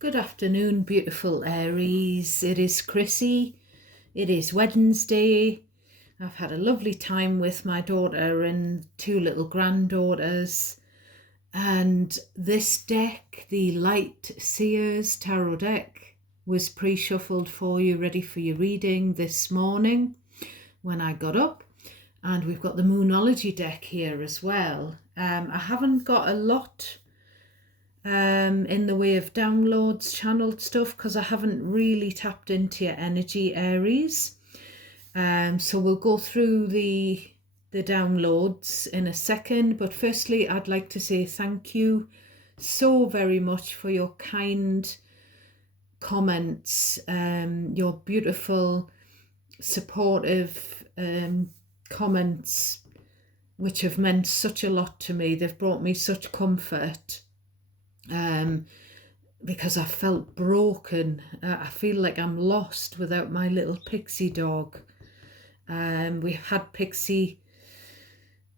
Good afternoon, beautiful Aries. It is Chrissy. It is Wednesday. I've had a lovely time with my daughter and two little granddaughters. And this deck, the Light Seers Tarot deck, was pre-shuffled for you, ready for your reading this morning when I got up. And we've got the Moonology deck here as well. I haven't got a lot in the way of downloads, channeled stuff, because I haven't really tapped into your energy, Aries. So we'll go through the downloads in a second, but firstly I'd like to say thank you so very much for your kind comments, your beautiful supportive comments, which have meant such a lot to me. They've brought me such comfort. Because I felt broken. I feel like I'm lost without my little pixie dog. We had Pixie,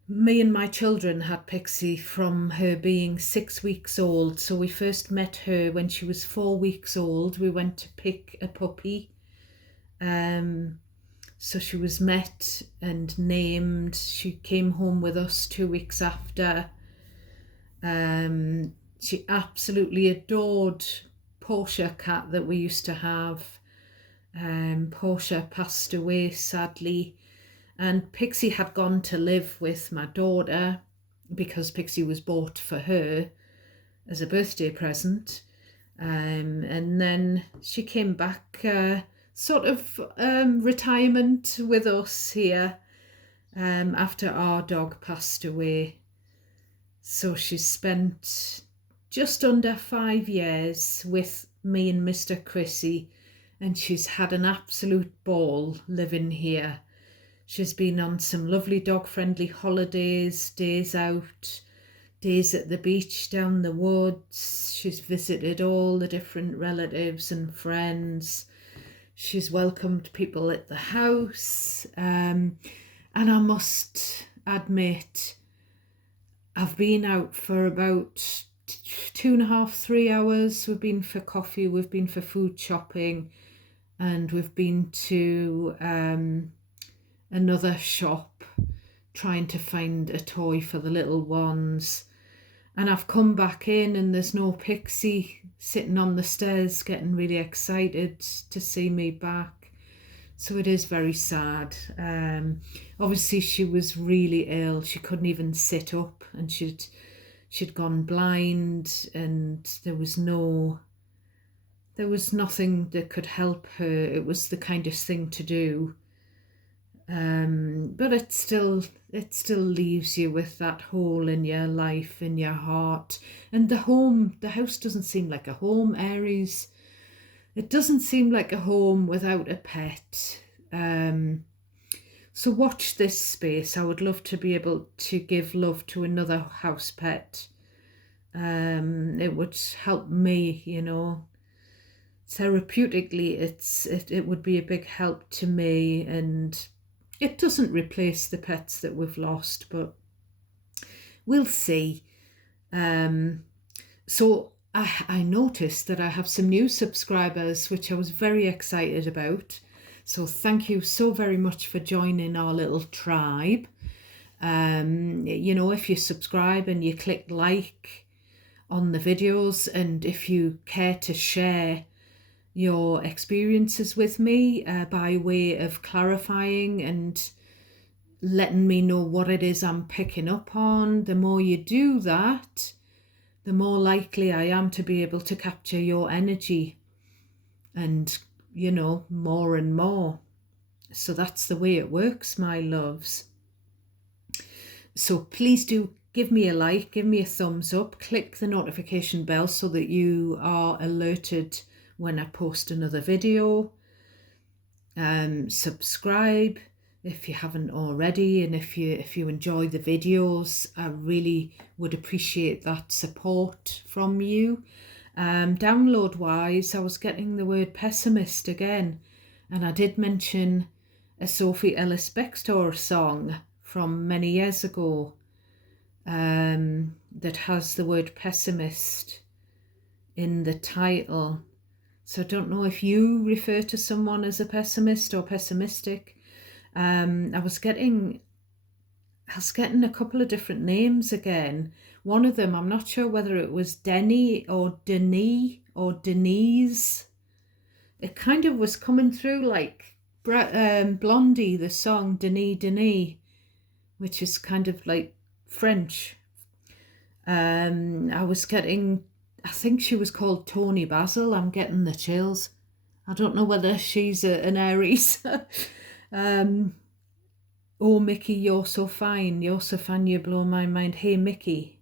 me and my children had Pixie from her being 6 weeks old. So we first met her when she was 4 weeks old. We went to pick a puppy. So she was met and named. She came home with us 2 weeks after. She absolutely adored Portia cat that we used to have. Portia passed away sadly, and Pixie had gone to live with my daughter because Pixie was bought for her as a birthday present. And then she came back sort of retirement with us here after our dog passed away. So she spent just under 5 years with me and Mr. Chrissy, and she's had an absolute ball living here. She's been on some lovely dog-friendly holidays, days out, days at the beach, down the woods. She's visited all the different relatives and friends. She's welcomed people at the house. And I must admit, I've been out for about 2.5, 3 hours. We've been for coffee, we've been for food shopping, and we've been to another shop trying to find a toy for the little ones. And I've come back in and there's no Pixie, sitting on the stairs getting really excited to see me back. So it is very sad. Obviously she was really ill. She couldn't even sit up, and she'd gone blind, and there was nothing that could help her. It was the kindest thing to do. But it still leaves you with that hole in your life, in your heart. And the house doesn't seem like a home, Aries. It doesn't seem like a home without a pet. So watch this space. I would love to be able to give love to another house pet. It would help me, therapeutically. It would be a big help to me, and it doesn't replace the pets that we've lost, but we'll see. So I noticed that I have some new subscribers, which I was very excited about. So thank you so very much for joining our little tribe. If you subscribe and you click like on the videos, and if you care to share your experiences with me by way of clarifying and letting me know what it is I'm picking up on, the more you do that, the more likely I am to be able to capture your energy, and more and more. So that's the way it works, my loves. So please do give me a like, give me a thumbs up, click the notification bell so that you are alerted when I post another video. Subscribe if you haven't already, and if you enjoy the videos, I really would appreciate that support from you. Download wise, I was getting the word pessimist again, and I did mention a Sophie Ellis Bextor song from many years ago that has the word pessimist in the title. So I don't know if you refer to someone as a pessimist or pessimistic. I was getting a couple of different names again. One of them, I'm not sure whether it was Denny or Denis or Denise. It kind of was coming through like Blondie, the song Denis Denis, which is kind of like French. I was getting, I think she was called Tony Basil. I'm getting the chills. I don't know whether she's an Aries. Oh, Mickey, you're so fine. You're so fine, you blow my mind. Hey, Mickey.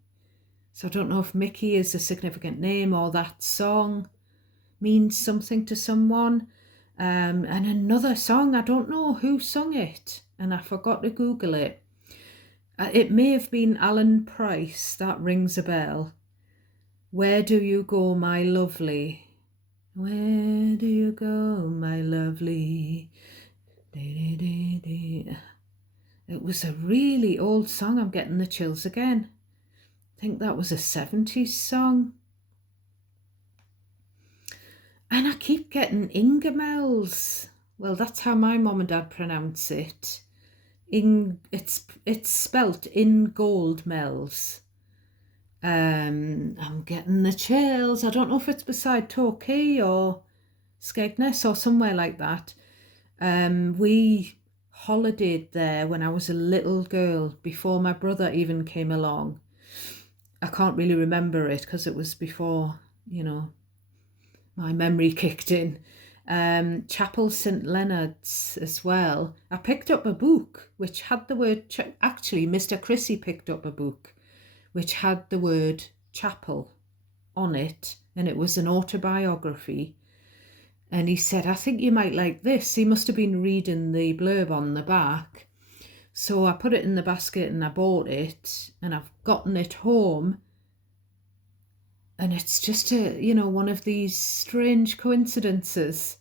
So I don't know if Mickey is a significant name or that song means something to someone. And another song, I don't know who sung it, and I forgot to Google it. It may have been Alan Price. That rings a bell. Where do you go, my lovely? Where do you go, my lovely? It was a really old song. I'm getting the chills again. I think that was a 70s song. And I keep getting Ingemels. Well, that's how my mum and dad pronounce it. It's spelt in gold mells. I'm getting the chills. I don't know if it's beside Torquay or Skegness or somewhere like that. We holidayed there when I was a little girl, before my brother even came along. I can't really remember it because it was before, my memory kicked in. Chapel St Leonard's as well. I picked up a book which had the word, actually Mr. Chrissy picked up a book which had the word chapel on it, and it was an autobiography. And he said, I think you might like this. He must have been reading the blurb on the back. So I put it in the basket and I bought it, and I've gotten it home. And it's just one of these strange coincidences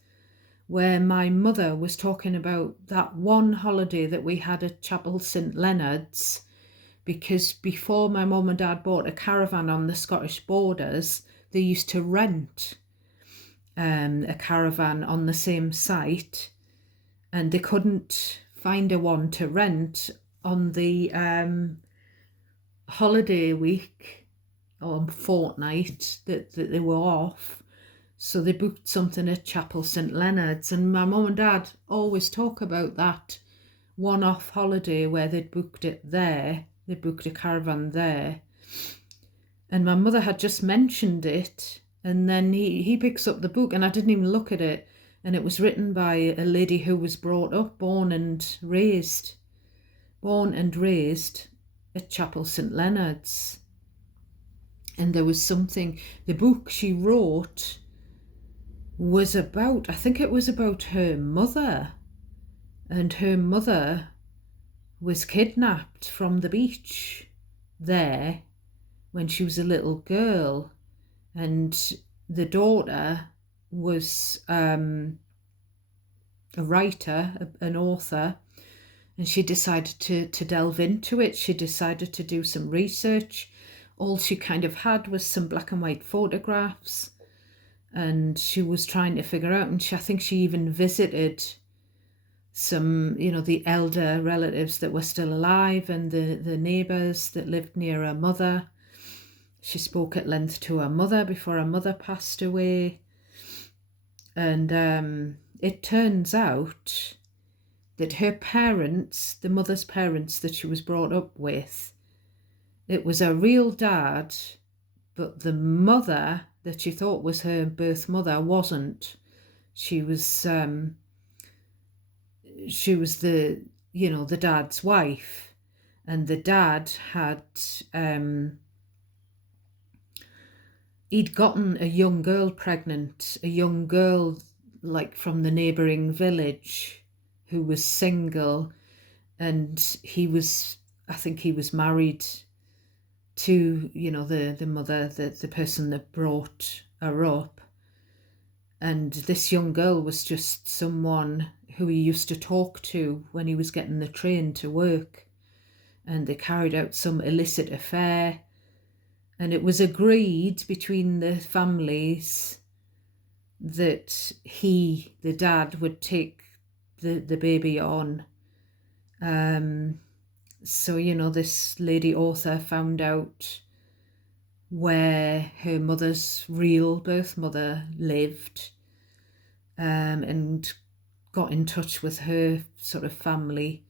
where my mother was talking about that one holiday that we had at Chapel St Leonard's, because before my mum and dad bought a caravan on the Scottish borders, they used to rent a caravan on the same site, and they couldn't find a one to rent on the holiday week or fortnight that they were off. So they booked something at Chapel St Leonard's, and my mum and dad always talk about that one-off holiday where they'd booked it there. They booked a caravan there. And my mother had just mentioned it, and then he picks up the book, and I didn't even look at it, and it was written by a lady who was born and raised at Chapel St Leonard's. And there was something, the book she wrote was about, I think it was about her mother, and her mother was kidnapped from the beach there when she was a little girl, and the daughter was a writer, an author, and she decided to delve into it. She decided to do some research. All she kind of had was some black and white photographs, and she was trying to figure out, and I think she even visited some, the elder relatives that were still alive and the neighbours that lived near her mother. She spoke at length to her mother before her mother passed away. And it turns out that her parents, the mother's parents that she was brought up with, it was her real dad, but the mother that she thought was her birth mother wasn't. She was the the dad's wife, and the dad had he'd gotten a young girl pregnant, a young girl like from the neighbouring village who was single, and I think he was married to, the mother, the person that brought her up. And this young girl was just someone who he used to talk to when he was getting the train to work. And they carried out some illicit affair. And it was agreed between the families that he, the dad, would take the baby on. So, you know, this lady author found out where her mother's real birth mother lived, and got in touch with her sort of family.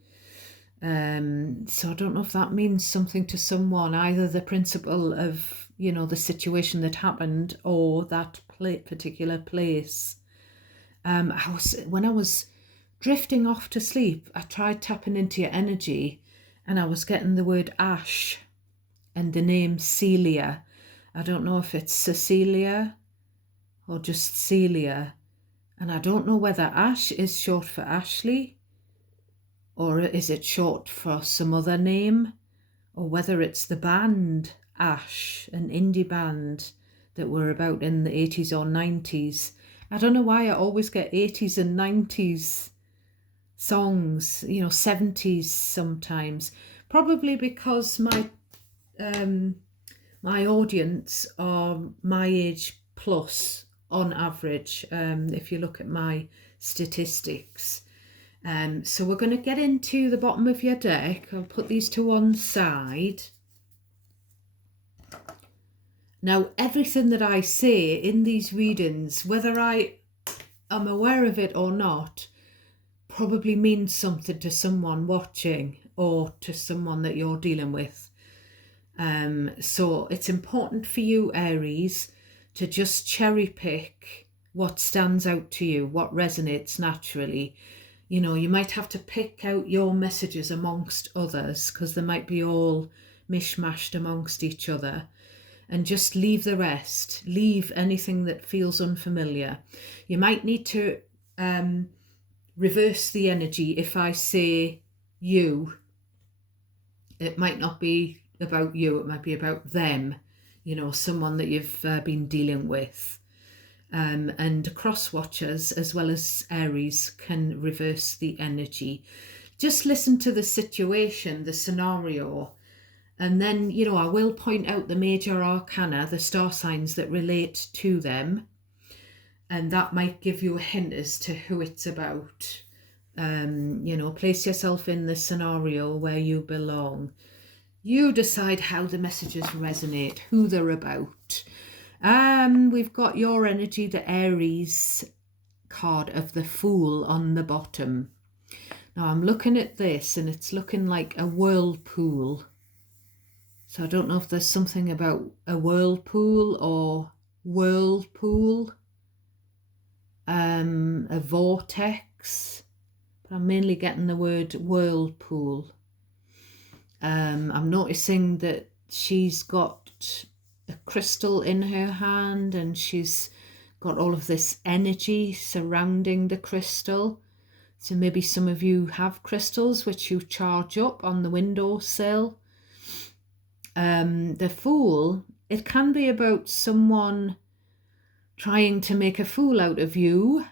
So I don't know if that means something to someone, either the principle of, you know, the situation that happened or that particular place. When I was drifting off to sleep, I tried tapping into your energy, and I was getting the word ash and the name Celia. I don't know if it's Cecilia or just Celia. And I don't know whether Ash is short for Ashley, or is it short for some other name, or whether it's the band Ash, an indie band that were about in the 80s or 90s. I don't know why I always get 80s and 90s songs, you know, 70s sometimes. Probably because my audience are my age plus on average, if you look at my statistics. So we're going to get into the bottom of your deck. I'll put these to one side. Now, everything that I say in these readings, whether I am aware of it or not, probably means something to someone watching or to someone that you're dealing with. So it's important for you, Aries, to just cherry pick what stands out to you, what resonates naturally. You know, you might have to pick out your messages amongst others because they might be all mishmashed amongst each other, and just leave the rest. Leave anything that feels unfamiliar. You might need to reverse the energy. If I say you, it might not be about you, it might be about them, you know, someone that you've been dealing with. And cross watchers as well as Aries can reverse the energy. Just listen to the situation, the scenario, and then, you know, I will point out the major arcana, the star signs that relate to them, and that might give you a hint as to who it's about. You know, place yourself in the scenario where you belong. You decide how the messages resonate, who they're about. We've got your energy, the Aries card of the Fool on the bottom. Now I'm looking at this and it's looking like a whirlpool. So I don't know if there's something about a whirlpool or whirlpool, a vortex, but I'm mainly getting the word whirlpool. I'm noticing that she's got a crystal in her hand and she's got all of this energy surrounding the crystal. So maybe some of you have crystals which you charge up on the windowsill. The Fool, it can be about someone trying to make a fool out of you,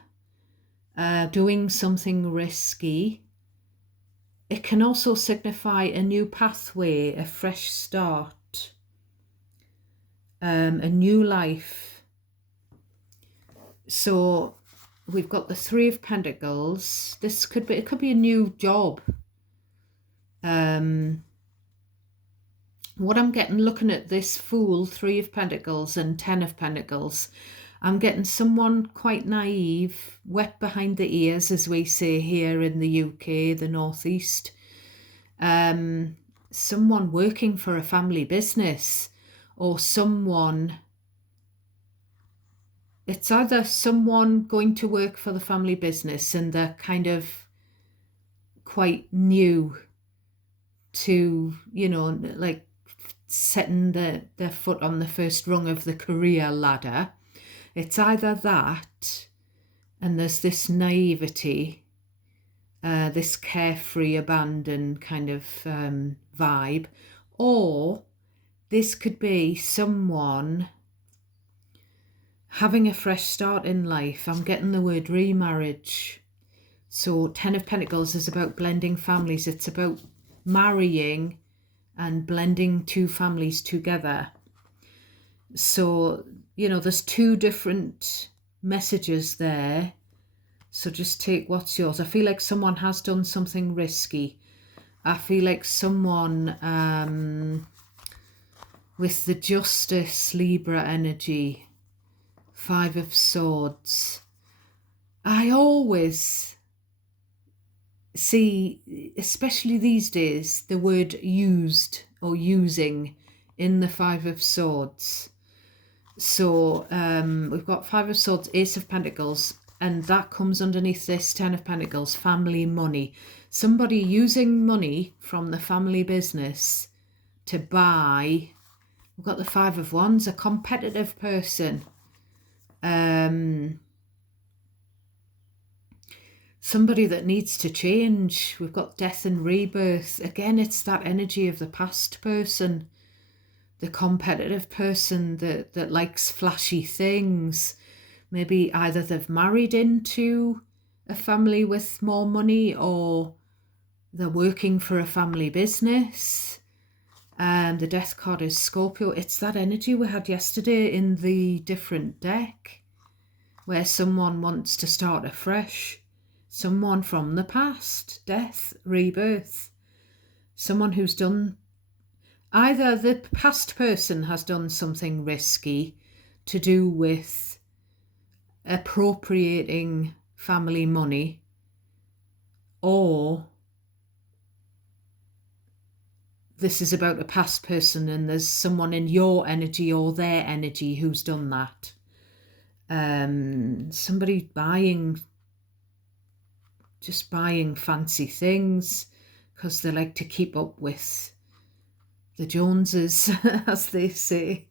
doing something risky. It can also signify a new pathway, a fresh start, a new life. So we've got the Three of Pentacles. This could be, it could be a new job. What I'm getting looking at this Fool, Three of Pentacles and Ten of Pentacles, I'm getting someone quite naive, wet behind the ears, as we say here in the UK, the Northeast. Someone working for a family business, or someone, it's either someone going to work for the family business and they're kind of quite new to, you know, like setting their foot on the first rung of the career ladder. It's either that, and there's this naivety, this carefree, abandoned kind of vibe, or this could be someone having a fresh start in life. I'm getting the word remarriage. So Ten of Pentacles is about blending families. It's about marrying and blending two families together. So, there's two different messages there. So just take what's yours. I feel like someone has done something risky. I feel like someone with the Justice Libra energy, Five of Swords. I always see, especially these days, the word used or using in the Five of Swords. So we've got Five of Swords, Ace of Pentacles, and that comes underneath this Ten of Pentacles, family money. Somebody using money from the family business to buy. We've got the Five of Wands, a competitive person. Somebody that needs to change. We've got death and rebirth. Again, it's that energy of the past person. The competitive person that likes flashy things. Maybe either they've married into a family with more money, or they're working for a family business. And the death card is Scorpio. It's that energy we had yesterday in the different deck, where someone wants to start afresh. Someone from the past, death, rebirth. Someone who's done, either the past person has done something risky to do with appropriating family money, or this is about a past person and there's someone in your energy or their energy who's done that. Somebody just buying fancy things because they like to keep up with the Joneses, as they say.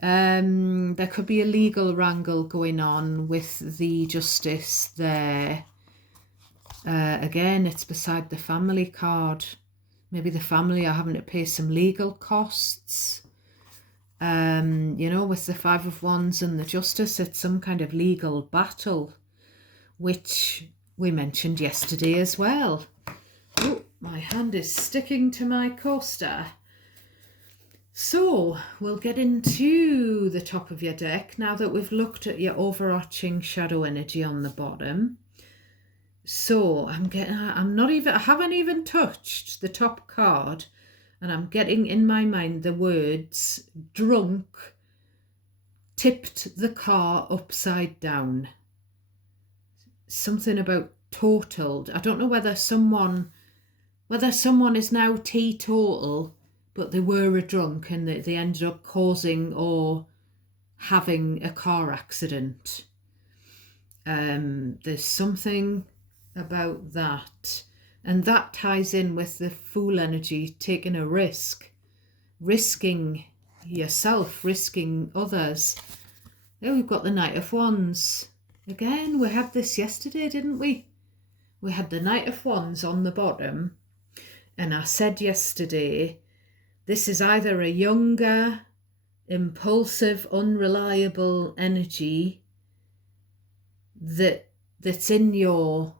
There could be a legal wrangle going on with the Justice there. Again, it's beside the family card. Maybe the family are having to pay some legal costs. With the Five of Wands and the Justice, it's some kind of legal battle, which we mentioned yesterday as well. Oh, my hand is sticking to my coaster. So we'll get into the top of your deck now that we've looked at your overarching shadow energy on the bottom. So I haven't even touched the top card, and I'm getting in my mind the words drunk tipped the car upside down. Something about totaled. I don't know whether someone is now teetotal, but they were a drunk and they ended up causing or having a car accident. There's something about that, and that ties in with the Fool energy, taking a risk, risking yourself, risking others. There we've got the Knight of Wands. Again, we had this yesterday, didn't we? We had the Knight of Wands on the bottom, and I said yesterday, this is either a younger, impulsive, unreliable energy that's in your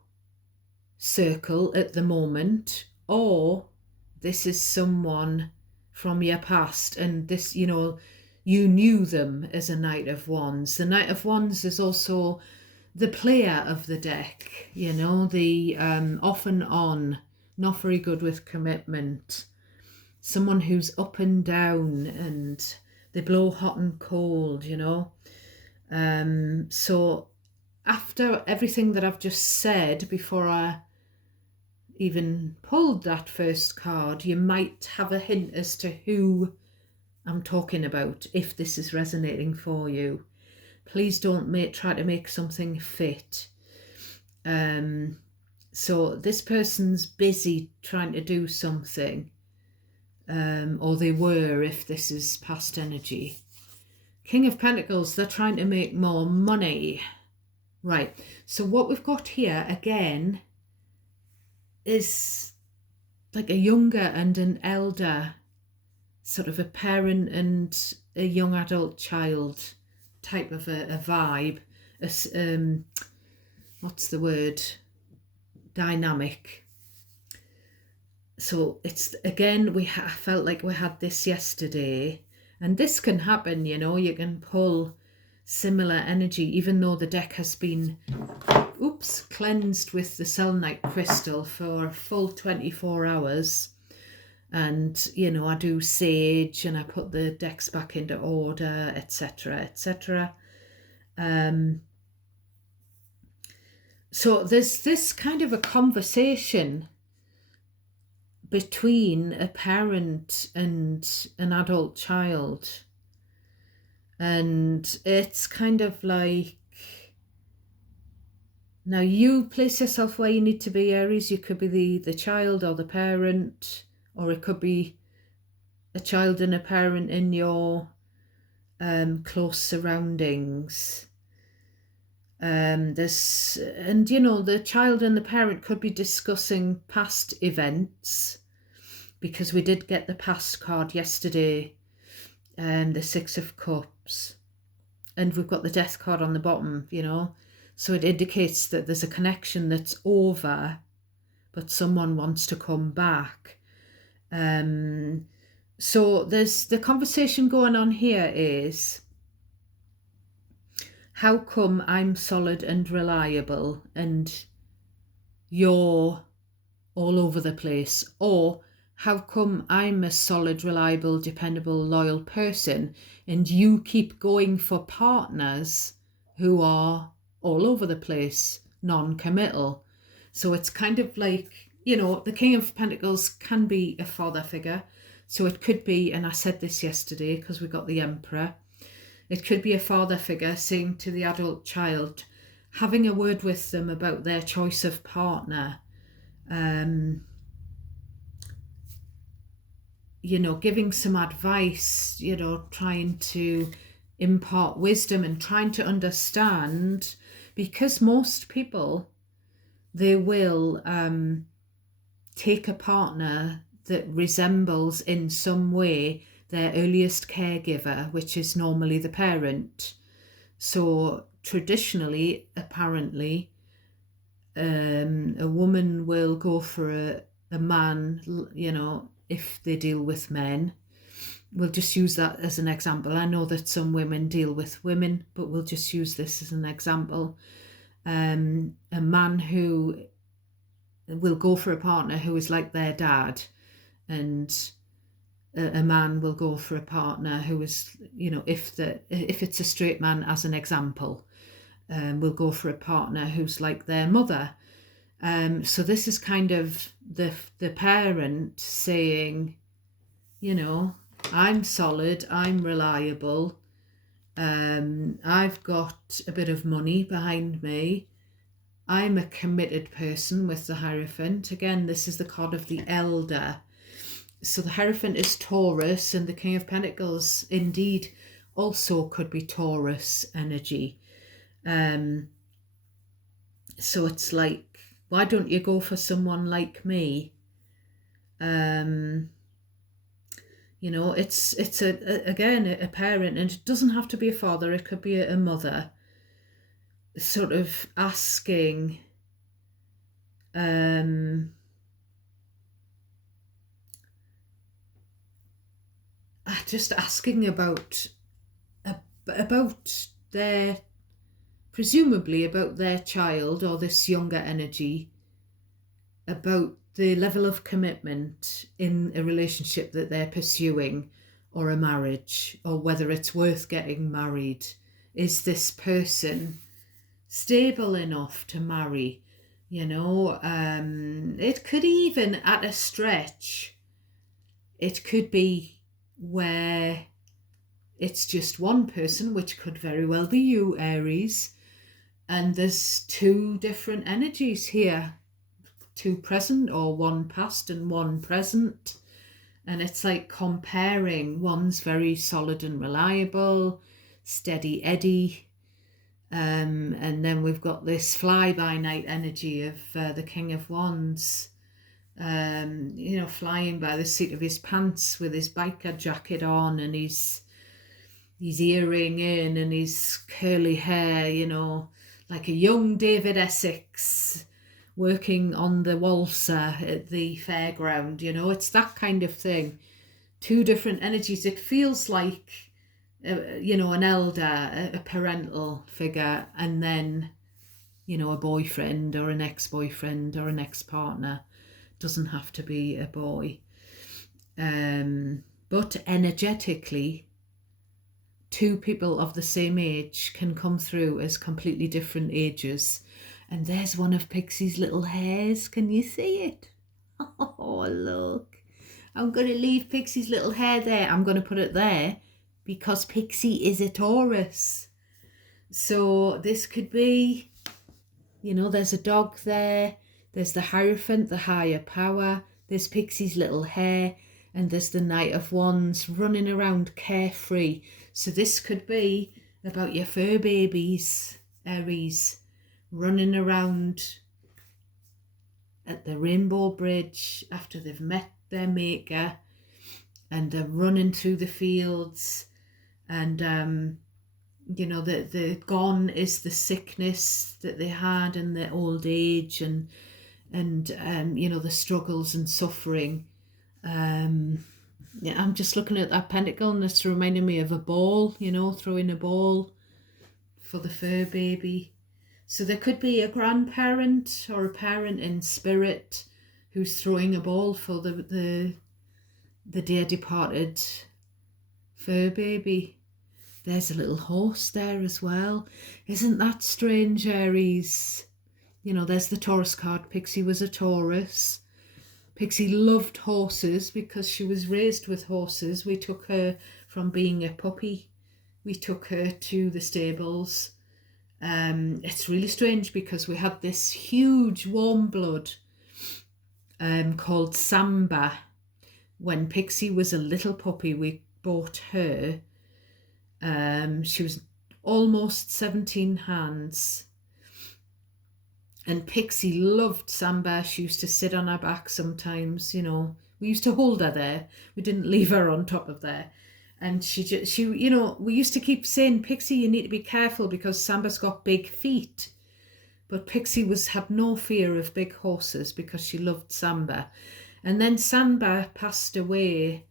circle at the moment, or this is someone from your past, and this, you knew them as a Knight of Wands. The Knight of Wands is also the player of the deck, the off and on, not very good with commitment, someone who's up and down and they blow hot and cold, so after everything that I've just said, before I even pulled that first card, you might have a hint as to who I'm talking about, if this is resonating for you. Please don't try to make something fit. So this person's busy trying to do something, or they were, if this is past energy. King of Pentacles, they're trying to make more money. Right, so what we've got here again is like a younger and an elder, sort of a parent and a young adult child type of a vibe. What's the word? Dynamic. So it's, again, I felt like we had this yesterday, And this can happen, you know, you can pull similar energy, even though the deck has been, cleansed with the selenite crystal for a full 24 hours. And, you know, I do sage and I put the decks back into order, etc., etc. So there's this kind of a conversation between a parent and an adult child. And it's kind of like, now you place yourself where you need to be, Aries. You could be the child or the parent, or it could be a child and a parent in your close surroundings. And you know, the child and the parent could be discussing past events, because we did get the past card yesterday, the Six of Cups, and we've got the Death card on the bottom, you know, so it indicates that there's a connection that's over, but someone wants to come back. So there's the conversation going on here is, how come I'm solid and reliable and you're all over the place? Or how come I'm a solid, reliable, dependable, loyal person and you keep going for partners who are all over the place, non-committal? So it's kind of like, you know, the King of Pentacles can be a father figure. So it could be, and I said this yesterday because we got the Emperor, it could be a father figure saying to the adult child, having a word with them about their choice of partner, you know, giving some advice, you know, trying to impart wisdom and trying to understand, because most people, they will take a partner that resembles in some way their earliest caregiver, which is normally the parent. So traditionally, apparently, a woman will go for a man, you know, if they deal with men. We'll just use that as an example. I know that some women deal with women, but we'll just use this as an example. A man who will go for a partner who is like their dad, and a man will go for a partner who is, you know, if it's a straight man, as an example, will go for a partner who's like their mother. So this is kind of the parent saying, you know, I'm solid, I'm reliable, I've got a bit of money behind me, I'm a committed person with the Hierophant. Again, this is the card of the Elder. So the Hierophant is Taurus, and the King of Pentacles indeed also could be Taurus energy. So it's like, why don't you go for someone like me? You know, it's again a parent, and it doesn't have to be a father, it could be a mother, sort of asking, just asking about their, presumably about their child or this younger energy, about the level of commitment in a relationship that they're pursuing, or a marriage, or whether it's worth getting married. Is this person stable enough to marry? You know, it could even, at a stretch, it could be where it's just one person, which could very well be you, Aries, and there's two different energies here, two present, or one past and one present, and it's like comparing. One's very solid and reliable, steady Eddie, and then we've got this fly-by-night energy of the King of Wands, you know, flying by the seat of his pants with his biker jacket on, and his earring in, and his curly hair, you know, like a young David Essex working on the waltzer at the fairground. You know, it's that kind of thing. two different energies. It feels like, you know, an elder, a parental figure, and then, you know, a boyfriend or an ex-boyfriend or an ex-partner. Doesn't have to be a boy. But energetically, two people of the same age can come through as completely different ages. And there's one of Pixie's little hairs. Can you see it? Oh, look. I'm going to leave Pixie's little hair there. I'm going to put it there because Pixie is a Taurus. So this could be, you know, there's a dog there. There's the Hierophant, the higher power. There's Pixie's little hair. And there's the Knight of Wands running around carefree. So this could be about your fur babies, Aries, running around at the Rainbow Bridge after they've met their maker, and they're running through the fields, and you know, the gone is the sickness that they had and the old age, and you know, the struggles and suffering. Yeah, I'm just looking at that pentacle and it's reminding me of a ball, you know, throwing a ball for the fur baby. So there could be a grandparent or a parent in spirit who's throwing a ball for the dear departed fur baby. There's a little horse there as well. Isn't that strange, Aries? You know, there's the Taurus card. Pixie was a Taurus. Pixie loved horses because she was raised with horses. We took her from being a puppy. We took her to the stables. It's really strange because we had this huge warm blood called Samba. When Pixie was a little puppy, we bought her. She was almost 17 hands. And Pixie loved Samba. She used to sit on her back sometimes, you know. We used to hold her there. We didn't leave her on top of there. And she, you know, we used to keep saying, Pixie, you need to be careful because Samba's got big feet. But Pixie had no fear of big horses because she loved Samba. And then Samba passed away.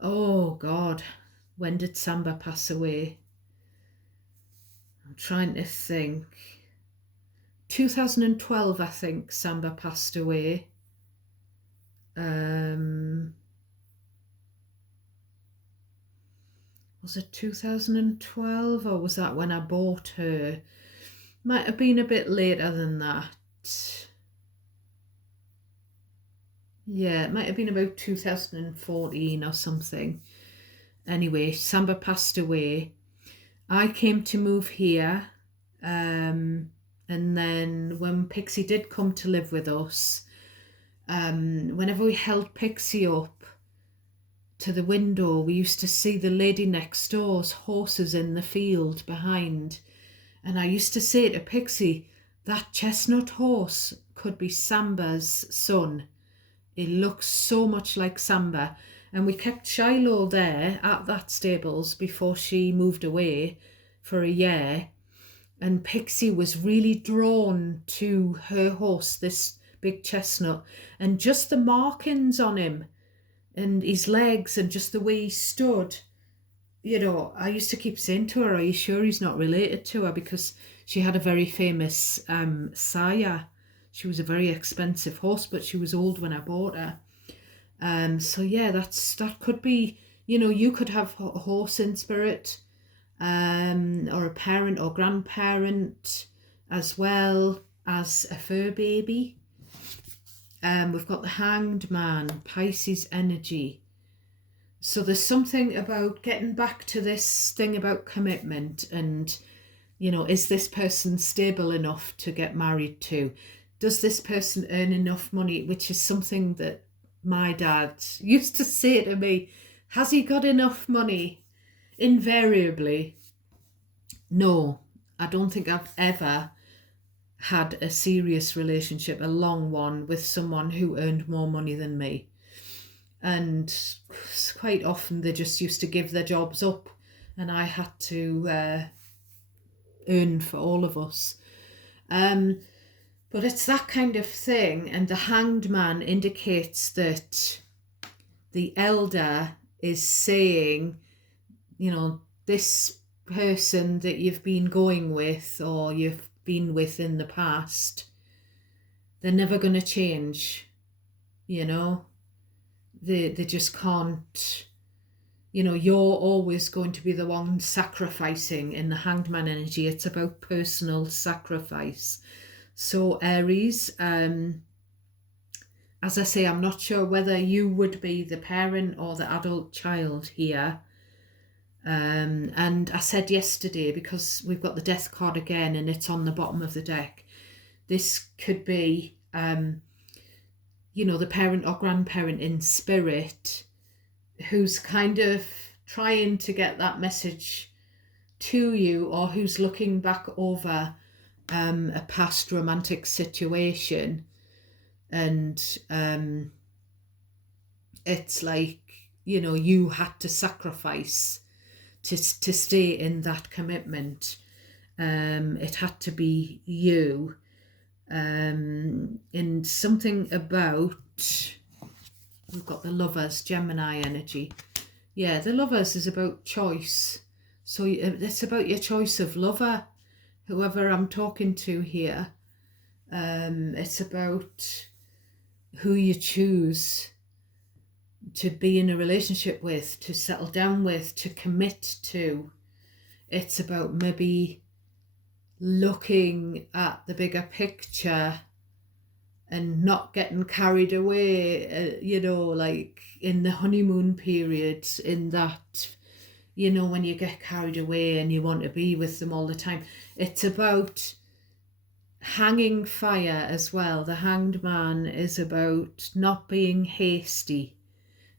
Oh, God. When did Samba pass away? I'm trying to think. 2012, I think, Samba passed away. Was it 2012 or was that when I bought her? Might have been a bit later than that. Yeah, it might have been about 2014 or something. Anyway, Samba passed away. I came to move here. And then when Pixie did come to live with us, whenever we held Pixie up to the window, we used to see the lady next door's horses in the field behind. And I used to say to Pixie, that chestnut horse could be Samba's son. It looks so much like Samba. And we kept Shiloh there at that stables before she moved away for a year. And Pixie was really drawn to her horse, this big chestnut, and just the markings on him and his legs and just the way he stood. You know, I used to keep saying to her, are you sure he's not related to her? Because she had a very famous sire. She was a very expensive horse, but she was old when I bought her. So yeah, that could be, you know, you could have a horse in spirit, or a parent or grandparent, as well as a fur baby. We've got the Hanged Man, Pisces energy. So there's something about getting back to this thing about commitment and, you know, is this person stable enough to get married to? Does this person earn enough money? Which is something that my dad used to say to me. Has he got enough money? Invariably, no. I don't think I've ever had a serious relationship, a long one, with someone who earned more money than me. And quite often they just used to give their jobs up and I had to earn for all of us. But it's that kind of thing, and the Hanged Man indicates that the elder is saying, this person that you've been going with or you've been with in the past, they're never going to change. They just can't. You're always going to be the one sacrificing. In the Hanged Man energy, it's about personal sacrifice. So Aries, as I say, I'm not sure whether you would be the parent or the adult child here. And I said yesterday, because we've got the Death card again and it's on the bottom of the deck, this could be, the parent or grandparent in spirit who's kind of trying to get that message to you, or who's looking back over a past romantic situation, and it's like, you had to sacrifice to stay in that commitment. It had to be you. And something about, we've got the Lovers, Gemini energy. Yeah, the Lovers is about choice. So it's about your choice of lover, whoever I'm talking to here. It's about who you choose to be in a relationship with, to settle down with, to commit to. It's about maybe looking at the bigger picture and not getting carried away, like in the honeymoon period, in that, when you get carried away and you want to be with them all the time. It's about hanging fire as well. The Hanged Man is about not being hasty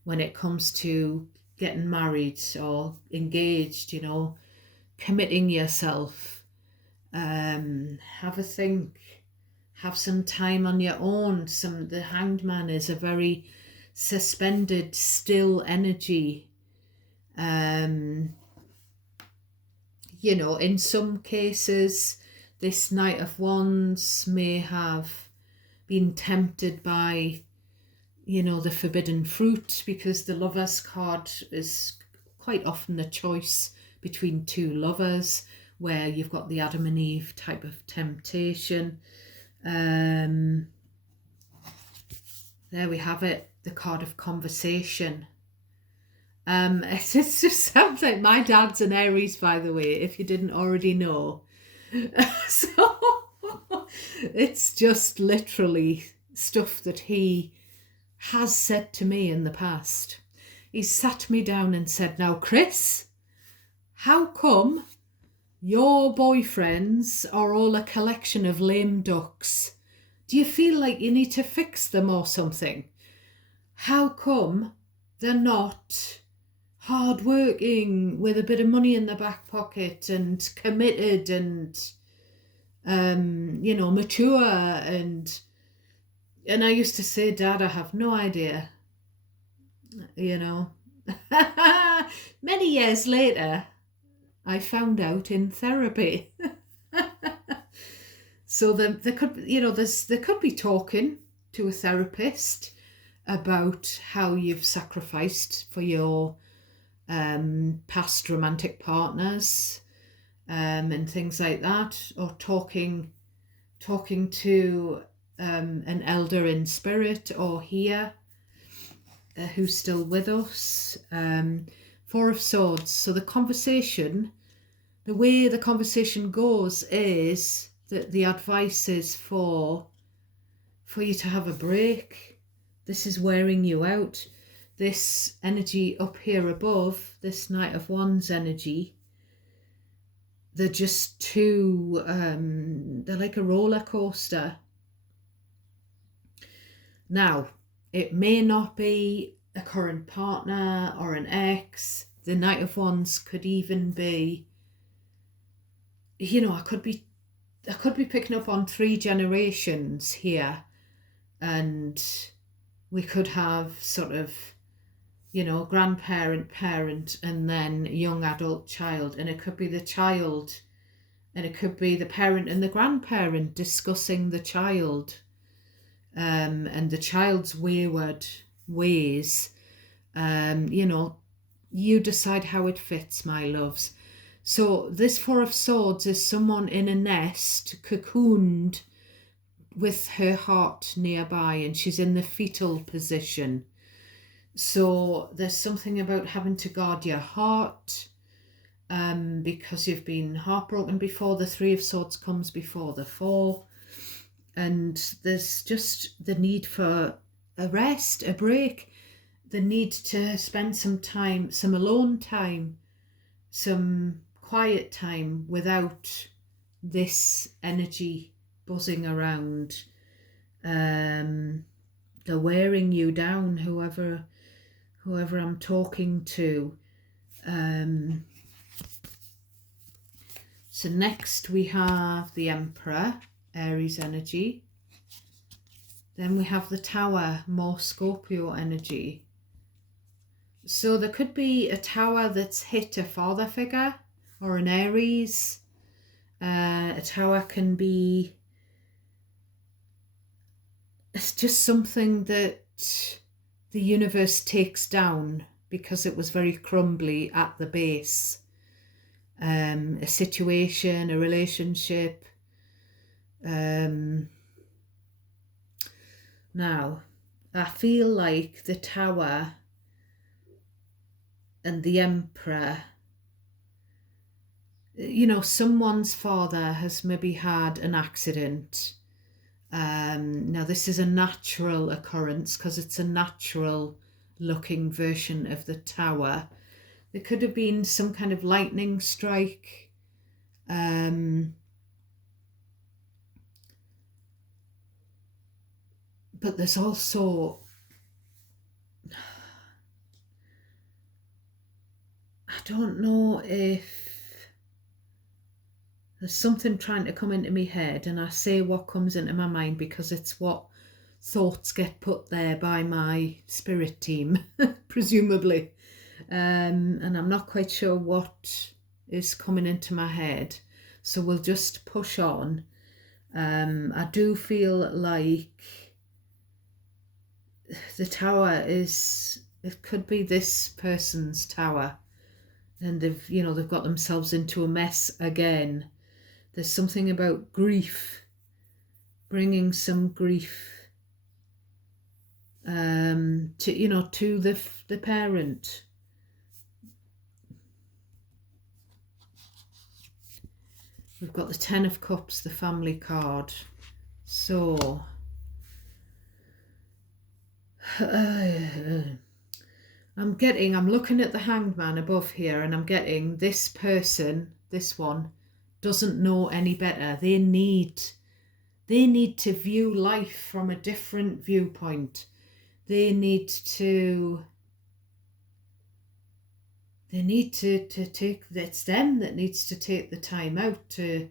when it comes to getting married or engaged, committing yourself. Have a think. Have some time on your own. The Hanged Man is a very suspended, still energy. In some cases, this Knight of Wands may have been tempted by, the forbidden fruit, because the Lovers card is quite often the choice between two lovers, where you've got the Adam and Eve type of temptation. There we have it, the card of conversation. It just sounds like my dad's an Aries, by the way, if you didn't already know. So it's just literally stuff that he has said to me in the past. He sat me down and said, "Now, Chris, how come your boyfriends are all a collection of lame ducks? Do you feel like you need to fix them or something? How come they're not hardworking with a bit of money in their back pocket and committed and, mature?" And I used to say, "Dad, I have no idea." Many years later, I found out in therapy. So there could be talking to a therapist about how you've sacrificed for your past romantic partners, and things like that, or talking to an elder in spirit or here who's still with us. Four of Swords. So the way the conversation goes is that the advice is for you to have a break. This is wearing you out. This energy up here above, this Knight of Wands energy, they're just too, they're like a roller coaster. Now, it may not be a current partner or an ex. The Knight of Wands could even be, I could be picking up on 3 generations here, and we could have sort of, grandparent, parent, and then young adult child. And it could be the child, and it could be the parent and the grandparent discussing the child, and the child's wayward ways. you decide how it fits, my loves. So this Four of Swords is someone in a nest, cocooned, with her heart nearby, and she's in the fetal position. So there's something about having to guard your heart, because you've been heartbroken before. The Three of Swords comes before the Four, and there's just the need for a rest, a break, the need to spend some time, some alone time, some quiet time without this energy buzzing around. They're wearing you down, whoever I'm talking to. So next we have the Emperor, Aries energy. Then we have the Tower, more Scorpio energy. So there could be a Tower that's hit a father figure or an Aries. A Tower can be, it's just something that the universe takes down because it was very crumbly at the base. A situation, a relationship. Now, I feel like the Tower and the Emperor, you know, someone's father has maybe had an accident. Now, this is a natural occurrence because it's a natural looking version of the Tower. There could have been some kind of lightning strike. But there's also, I don't know if there's something trying to come into my head, and I say what comes into my mind because it's what thoughts get put there by my spirit team, presumably. And I'm not quite sure what is coming into my head. So we'll just push on. I do feel like the Tower is, it could be this person's Tower, and they've got themselves into a mess again. There's something about grief, bringing some grief to the parent. We've got the Ten of Cups, the family card. So I'm looking at the Hanged Man above here, and I'm getting this person, this one, doesn't know any better. They need to view life from a different viewpoint. They need to take, it's them that needs to take the time out to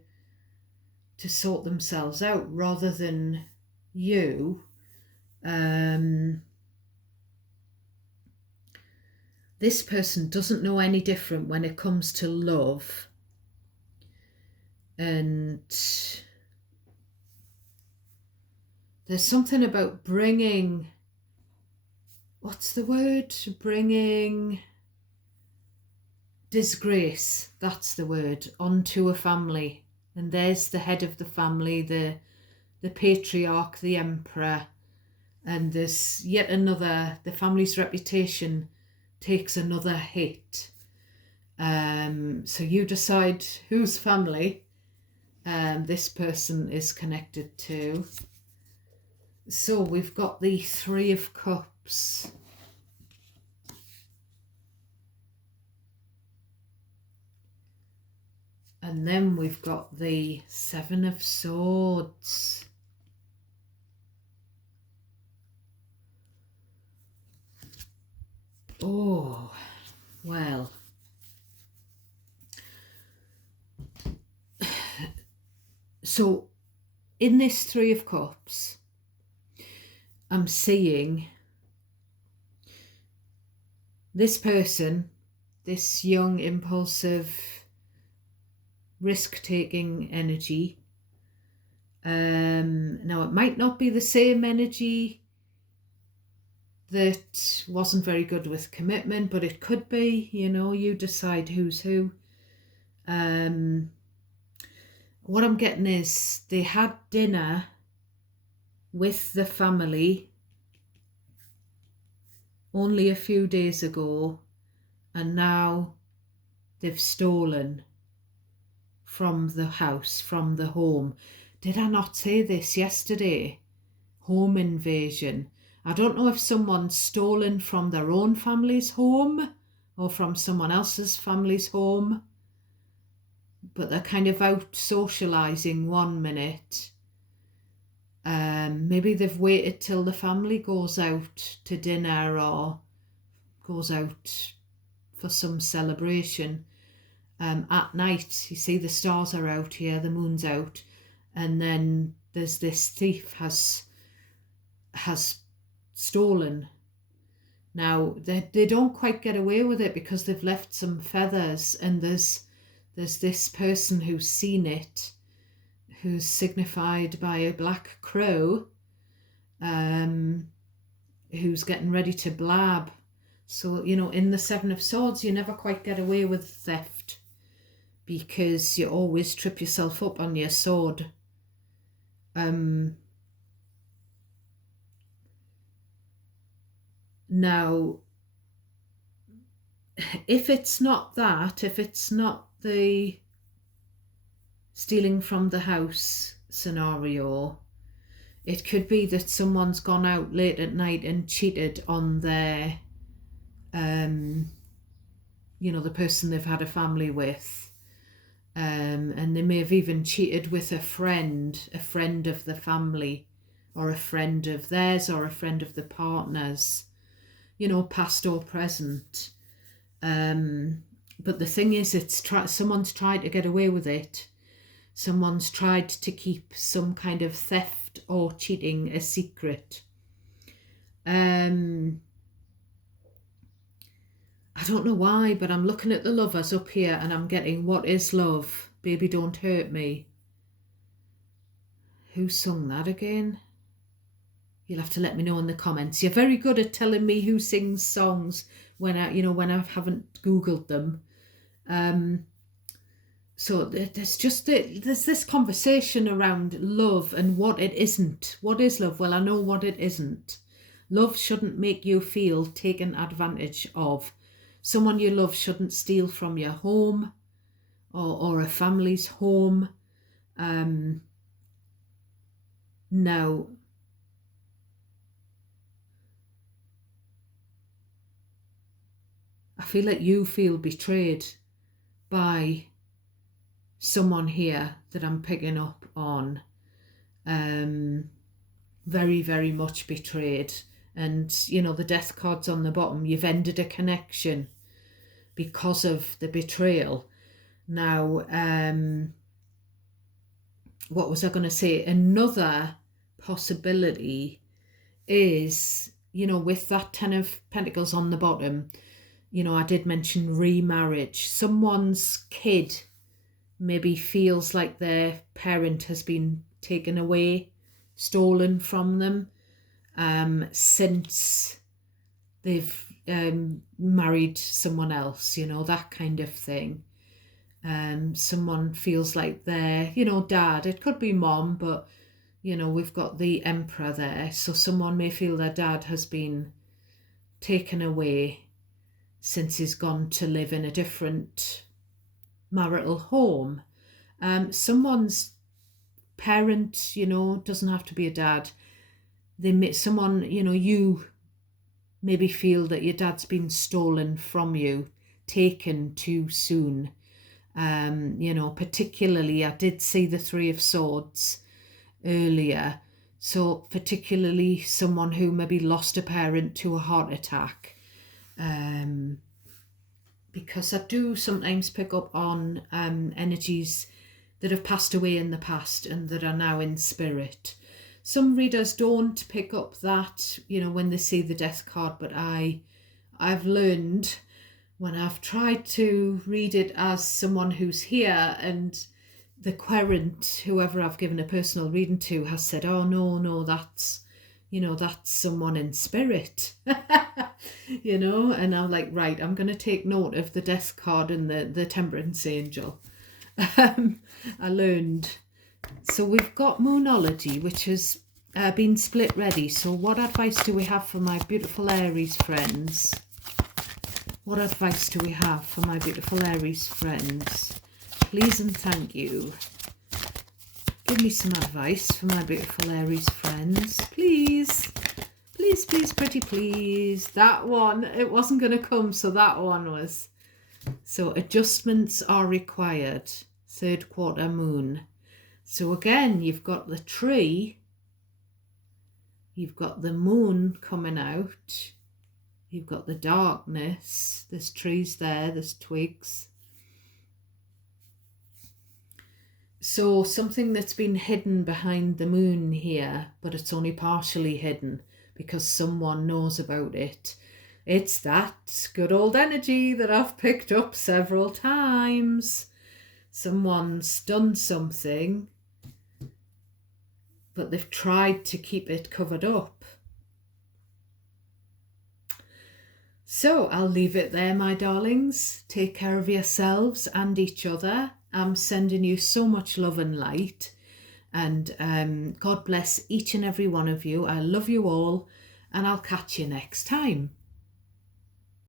sort themselves out rather than you. This person doesn't know any different when it comes to love, and there's something about bringing, what's the word? Bringing disgrace, that's the word, onto a family. And there's the head of the family, the patriarch, the emperor, and there's yet another, the family's reputation takes another hit. So you decide whose family this person is connected to. So we've got the Three of Cups. And then we've got the Seven of Swords. Oh, well. So in this Three of Cups, I'm seeing this person, this young, impulsive, risk-taking energy. Now, it might not be the same energy that wasn't very good with commitment, but it could be, you decide who's who. What I'm getting is they had dinner with the family only a few days ago, and now they've stolen from the house, from the home. Did I not say this yesterday? Home invasion. I don't know if someone's stolen from their own family's home or from someone else's family's home, but they're kind of out socialising one minute. Maybe they've waited till the family goes out to dinner or goes out for some celebration. At night, you see the stars are out here, the moon's out, and then there's this thief has stolen. Now they don't quite get away with it because they've left some feathers, and there's this person who's seen it, who's signified by a black crow, who's getting ready to blab. So, in the Seven of Swords, you never quite get away with theft because you always trip yourself up on your sword. Now, if it's not that, if it's not the stealing from the house scenario, it could be that someone's gone out late at night and cheated on their, the person they've had a family with. And they may have even cheated with a friend of the family, or a friend of theirs, or a friend of the partner's, past or present. But the thing is, someone's tried to get away with it. Someone's tried to keep some kind of theft or cheating a secret. I don't know why, but I'm looking at the lovers up here and I'm getting, what is love? Baby, don't hurt me. Who sung that again? You'll have to let me know in the comments. You're very good at telling me who sings songs when I haven't Googled them. So there's this conversation around love and what it isn't. What is love? Well, I know what it isn't. Love shouldn't make you feel taken advantage of. Someone you love shouldn't steal from your home or a family's home. No. I feel like you feel betrayed by someone here that I'm picking up on. Very, very much betrayed. And, the death card's on the bottom. You've ended a connection because of the betrayal. Now, what was I going to say? Another possibility is, with that Ten of Pentacles on the bottom, I did mention remarriage. Someone's kid maybe feels like their parent has been taken away, stolen from them, since they've married someone else, that kind of thing. Someone feels like their, dad, it could be mom, but, we've got the Emperor there. So someone may feel their dad has been taken away since he's gone to live in a different marital home. Someone's parent, doesn't have to be a dad. Someone, you maybe feel that your dad's been stolen from you, taken too soon. Particularly, I did see the Three of Swords earlier. So particularly someone who maybe lost a parent to a heart attack. Because I do sometimes pick up on energies that have passed away in the past and that are now in spirit. Some readers don't pick up that, when they see the death card, but I've learned when I've tried to read it as someone who's here, and the querent, whoever I've given a personal reading to, has said, oh no, that's, that's someone in spirit. And I'm like, right, I'm going to take note of the death card and the temperance angel. I learned. So we've got Moonology, which has been split ready. So what advice do we have for my beautiful Aries friends? What advice do we have for my beautiful Aries friends? Please and thank you. Give me some advice for my beautiful Aries friends. Please. Please, please, pretty please. That one, it wasn't going to come, so that one was. So adjustments are required. Third quarter moon. So again, you've got the tree. You've got the moon coming out. You've got the darkness. There's trees there. There's twigs. So something that's been hidden behind the moon here, but it's only partially hidden because someone knows about it. It's that good old energy that I've picked up several times. Someone's done something, but they've tried to keep it covered up. So I'll leave it there, my darlings. Take care of yourselves and each other. I'm sending you so much love and light. And God bless each and every one of you. I love you all, and I'll catch you next time.